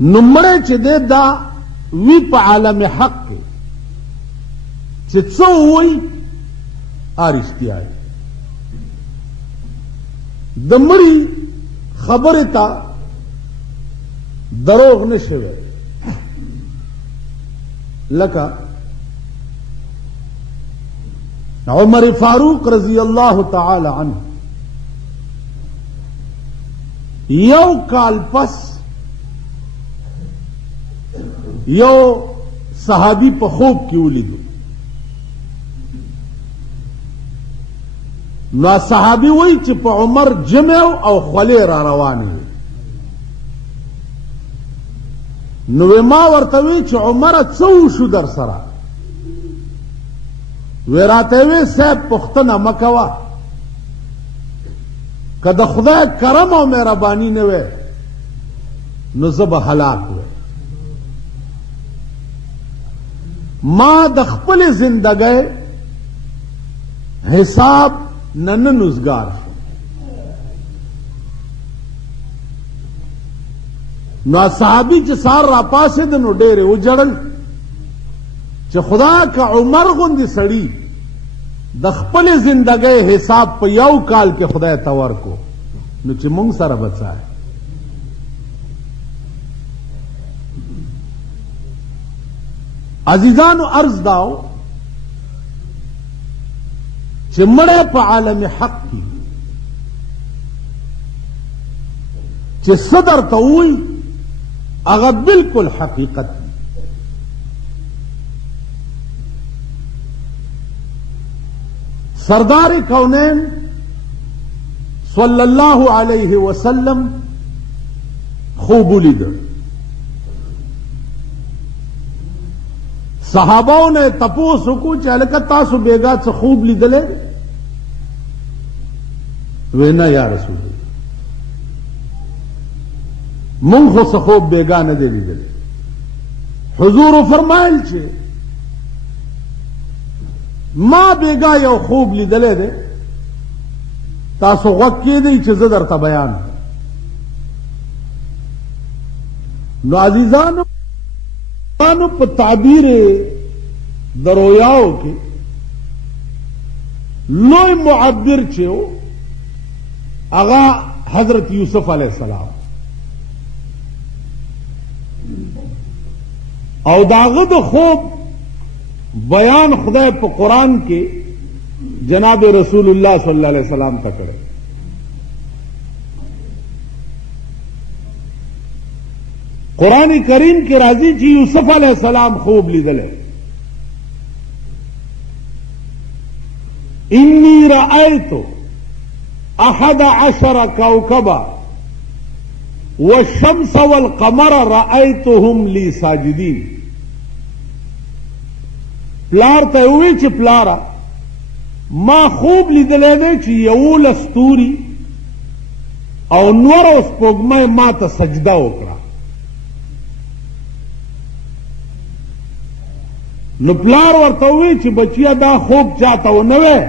نمړی چې دی دا وی په عالم حق کې چې څه ووایي رښتیا دی. د مړي خبرې ته دروغ نه شوی. لکه عمر فاروق رضی اللہ تعالی عنہ یو کال پس یو صحابی په خوب کې ولیدو. نو صحابی وایي چې په عمر جمع او خولې را روانې وي. نو ما ورته وی چې عمره څه وشو در سره؟ وی راته وی صاحب پوښتنه مه کوه، که د خدای کرم او مهرباني نه وی نو زه به هلاک وی. ما د خپلې زندګۍ حساب نن نوزګار شو. نو صحابي چې سار را پاسېد نو ډېرې وجړل چې خدا که عمر غوندې سړي د خپلې زندګۍ حساب په یو کال کې خدای ته ورکو نو چې موږ سره به څه ہے. عزیزانو عرض داو چې مړی په عالم حق کې چې څه درته ووایي هغه بالکل حقیقت دی. سردار کونین صلی اللہ علیہ وسلم خوب ولید. صحاباؤں نے تپوس وکړو چې هلکه تاسو بیګا څه خوب لیدلی؟ وی نه یا رسول الله مونږ خو څه خوب بیګا نه دی لیدلی. حضور فرمایل چې ما بیګا یو خوب لیدلی دی، تاسو غوږ کېدئ چې زه درته بیان کړم. نو عزیزانو په تعبیر د رویاو کې لوی معبر چې و هغه حضرت یوسف علیہ السلام او داغه د خوب بیان خدای په قرآن کې جناب رسول اللہ صلی اللہ علیہ وسلم ته کړی. قرآن کریم کې راځي چې یوسف علیہ السلام خوب لیدلی. انی رأیت 11 کوكبا والشمس والقمر رأیتهم لی ساجدین. پلار ته وی چې پلارا ما خوب لیدلی دی چې 11 ستوري او نور او سپوږمۍ ما ته سجده وکړه. نو پلار ورته وی چې بچیا دا خوب چاته و نه وی،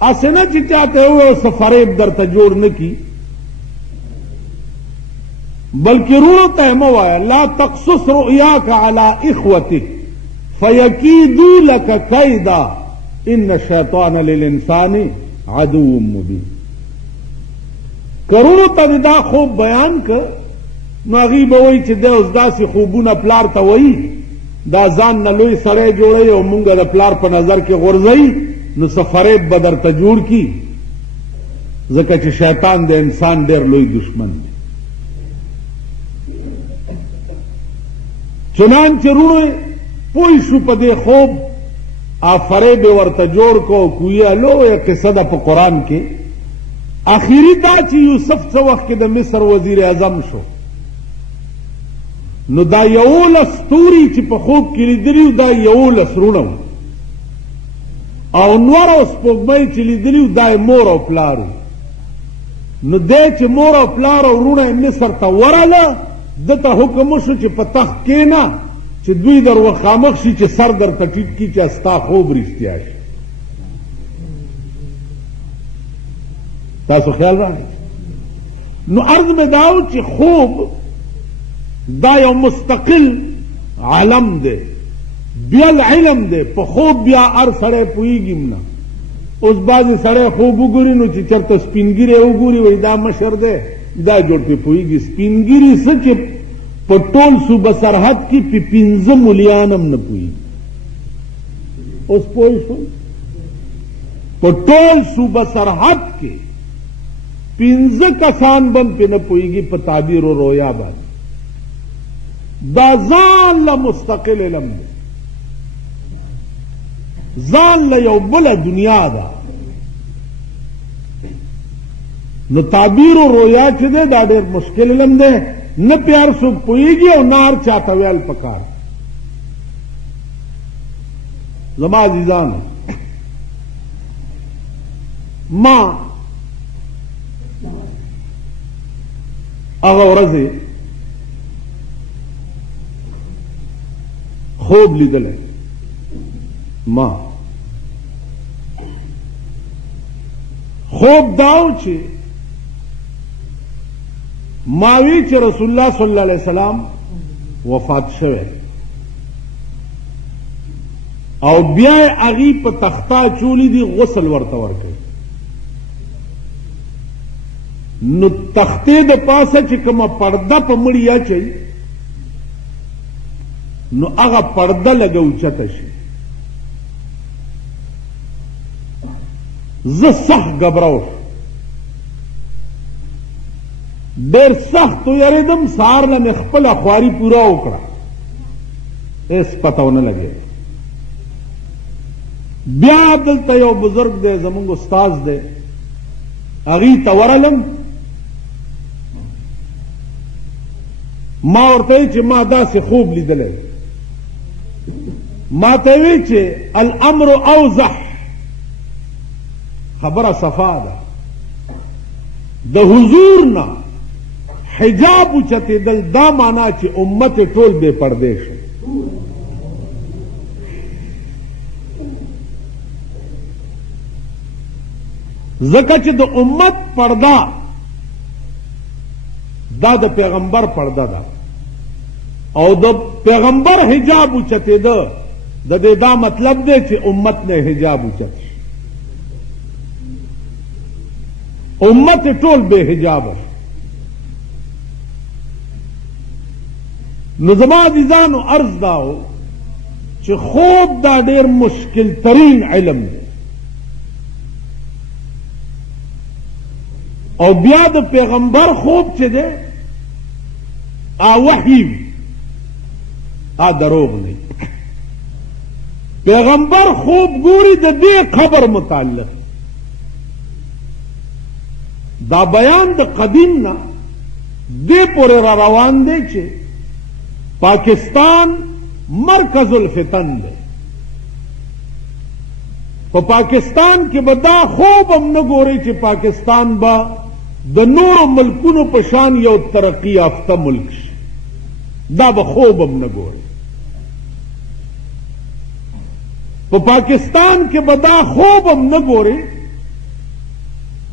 اسې نه چې چاته وی او څه فریب درته جوړ نه کی، بلکې رونو ته مه وایه لا تقصص رؤیاک علی اخوتک فیکیدوا لک کیدا ان الشیطان للانسان عدو مبین. کرونو ته دا خوب بیان که نو هغوی به وایي چې دی اوس داسې خوبونه پلار ته وایي دا ځان نه لوی سړی جوړوي او مونږ د پلار په نظر کې غورځوي نو څه فریب به درته جوړ کي، ځکه چې شیطان د انسان ډېر لوی دشمن دی. چنانچه رونو پوه شو په دې خوب فریب یې ورته جوړ کو. کویه لویه قصه ده په قرآن کې. اخري دا چې یوسف څه وخت کې د مصر وزیر اعظم شو نو دا 11 ستوري چې په خوب کې لیدلي دا 11 رونه او نور او سپوږمۍ چې لیدلي دا مور او پلار. نو دی چې مور او پلار او رونه مصر ته ورله دته حکم وشو چې په تخت کېنه چې دوی در مخامخ شي چې سر درته ټیټ کړي چې ستا خوب رښتیا شي. تاسو خیال راغی؟ نو عرض مې دا و چې خوب دا یو مستقل عالم دی، بیل علم دی. په خوب بیا هر سړی پوهېږي نه. اوس بعضې سړی خوب وګوري نو چې چېرته سپینګیری وګوري وایي دا مشر دی، دا جوړ پې پوهېږي. سپینګیري څه چې په ټول صوبه سرحد کې په 15 ملیان هم نه پوهېږي. اوس پوه شو؟ په ټول صوبه سرحد کې 15 کسان بم پې نه پوهېږي په تعبیر و رویا باندې. دا ځان له مستقل علم دی، ځان له یو بله دنیا ده. نو تعبیر و رویا چې دی دا ډېر مشکل علم دی، نه پې هر څوک پوهېږي او نه هر چاته ویل پکار. زما عزیزانو، ما هغه ورځې خوب لیدلی. ما خوب داو چې ماوی چې رسول الله صلی الله علیه وسلم وفات شوه او بیا هغې په تخته چولی دي، غسل ورته ورکوي. نو تختې د پاسه چې کومه پرده په مړي اچوي نو هغه پرده لږه اوچته شي. زه سخت ګبراو شم، ډېر سخت ویرېدم. سهار له مې خپله خواري پوره وکړه، هېڅ پته ونه لګېده. بیا دلته یو بزرګ دی، زمونږ استاز دی، هغې ته ورغلم. ما ورته وی چې ما داسې خوب لیدلی. ما ته وی چې الامر اوضح، خبره صفا ده. د حضور نه حجاب اوچتېدل دا معنا چې امت ټول بې پردې شو. ځکه چې د امت پرده دا د پیغمبر پرده ده او د پیغمبر حجاب اوچتېده د دې دا مطلب دی چې امت نه حجاب اوچت شي، امت ټول بے حجاب شي. نو زما عزیزانو عرض داو چې خوب دا ډېر مشکل ترین علم دی او بیا د پیغمبر خوب چې دی وحی وي، دروغ نه. پیغمبر خوب ګوري د دې خبر متعلق. دا بیان د قدیم نه دې پورې را روان دی چې پاکستان مرکز الفتن دی. په پاکستان کې به دا خوب هم نه ګوري چې پاکستان به د نورو ملکونو په شان یو ترقی یافته ملک شي، دا به خوب هم نه ګوري. په پاکستان کې به دا خوب هم نه ګوري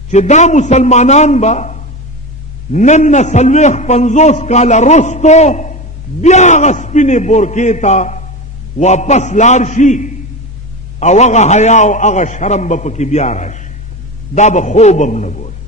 چې دا مسلمانان به نن نه 40-50 کاله رستو بیا هغه سپینې بورکې ته واپس لاړ شي او هغه حیا او هغه شرم به پکې بیا راشي. دا به خوب هم نه ګوري.